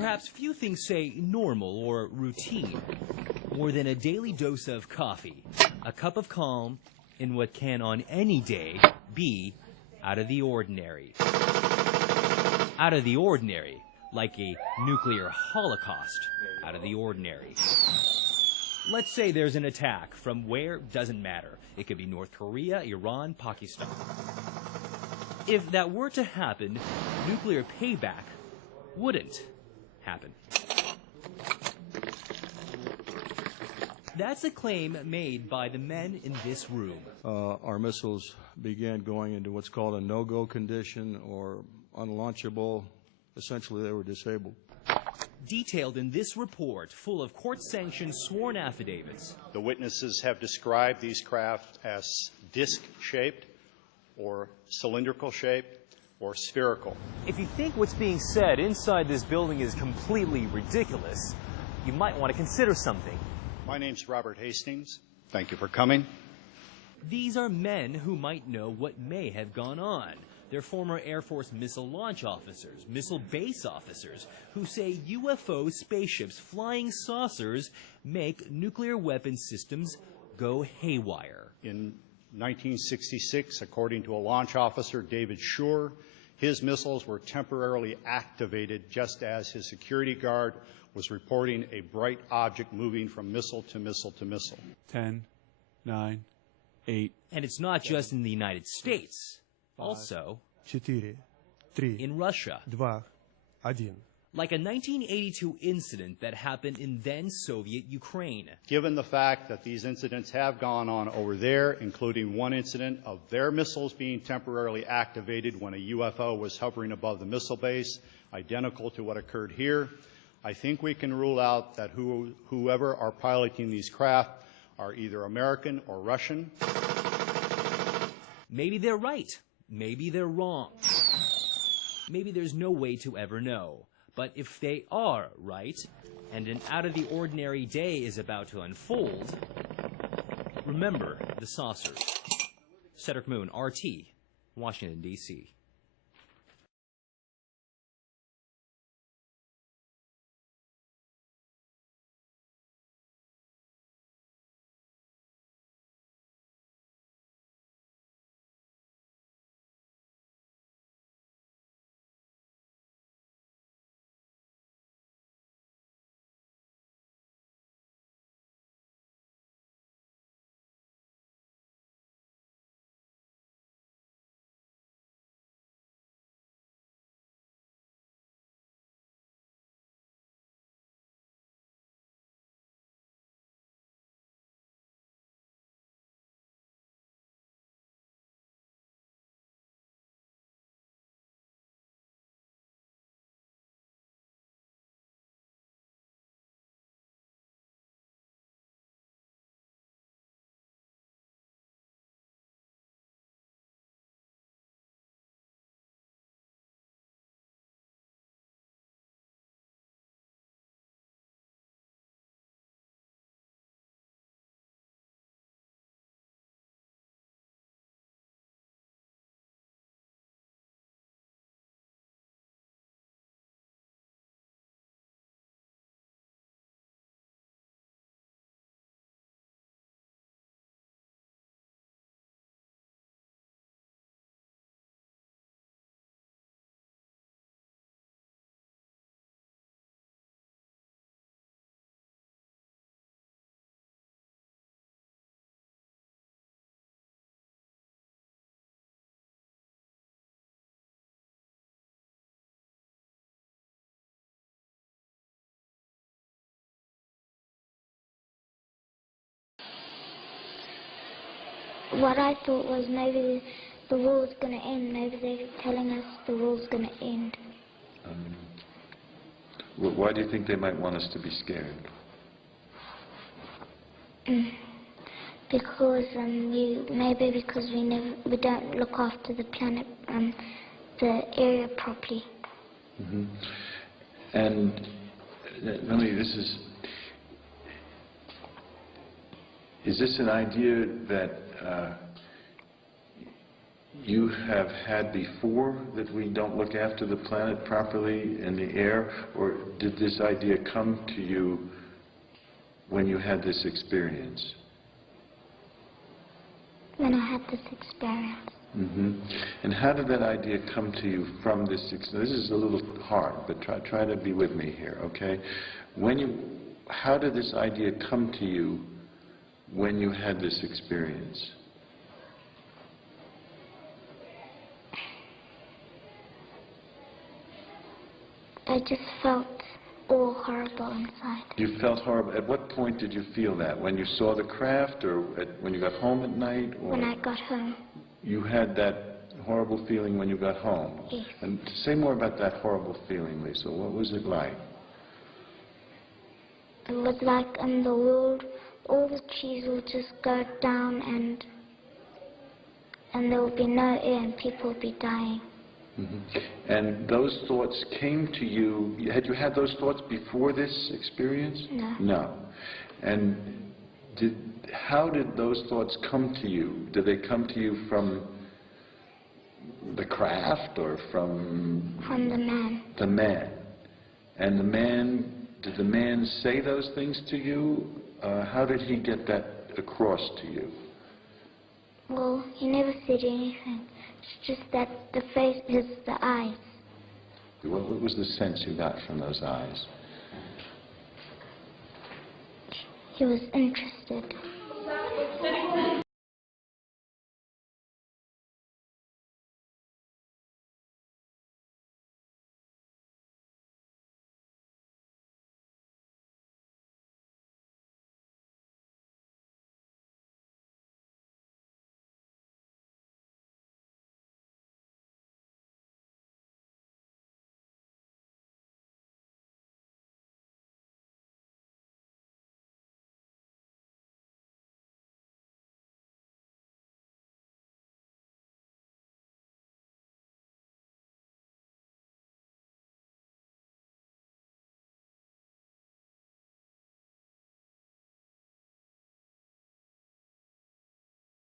Perhaps few things say normal or routine more than a daily dose of coffee, a cup of calm, in what can on any day be out of the ordinary. Out of the ordinary, like a nuclear holocaust out of the ordinary. Let's say there's an attack from where, doesn't matter. It could be North Korea, Iran, Pakistan. If that were to happen, nuclear payback wouldn't happen. That's a claim made by the men in this room. Our missiles began going into what's called a no-go condition or unlaunchable. Essentially, they were disabled. Detailed in this report, full of court-sanctioned sworn affidavits. The witnesses have described these craft as disc-shaped or cylindrical-shaped or spherical. If you think what's being said inside this building is completely ridiculous, you might want to consider something. My name's Robert Hastings. Thank you for coming. These are men who might know what may have gone on. They're former Air Force missile launch officers, missile base officers, who say UFO spaceships, flying saucers, make nuclear weapon systems go haywire. In 1966, according to a launch officer, David Shore, his missiles were temporarily activated just as his security guard was reporting a bright object moving from missile to missile to missile. 10, 9, 8. And it's not just in the United States. Also, 4, 3, in Russia. 2, 1. Like a 1982 incident that happened in then Soviet Ukraine. Given the fact that these incidents have gone on over there, including one incident of their missiles being temporarily activated when a UFO was hovering above the missile base, identical to what occurred here, I think we can rule out that whoever are piloting these craft are either American or Russian. Maybe they're right. Maybe they're wrong. Maybe there's no way to ever know. But if they are right, and an out-of-the-ordinary day is about to unfold, remember the saucers. Cedric Moon, RT, Washington, D.C. What I thought was maybe the war's going to end. Maybe they're telling us the war's going to end. Why do you think they might want us to be scared? Because maybe because we don't look after the planet, the area properly. Mm-hmm. And Melanie, is this an idea that you have had before, that we don't look after the planet properly in the air, or did this idea come to you when you had this experience? When I had this experience. And how did that idea come to you from this experience? This is a little hard, but try to be with me here, okay? How did this idea come to you when you had this experience? I just felt all horrible inside. You felt horrible. At what point did you feel that? When you saw the craft, or when you got home at night? Or When I got home. You had that horrible feeling when you got home? Yes. And say more about that horrible feeling, Lisa. What was it like? It was like in the world, all the trees would just go down and there would be no air and people would be dying. And those thoughts came to you, had you had those thoughts before this experience? No. No. And how did those thoughts come to you? Did they come to you from the craft or from... From the man. The man. And the man, did the man say those things to you? How did he get that across to you? Well, he never said anything. It's just that the face is the eyes. What was the sense you got from those eyes? He was interested.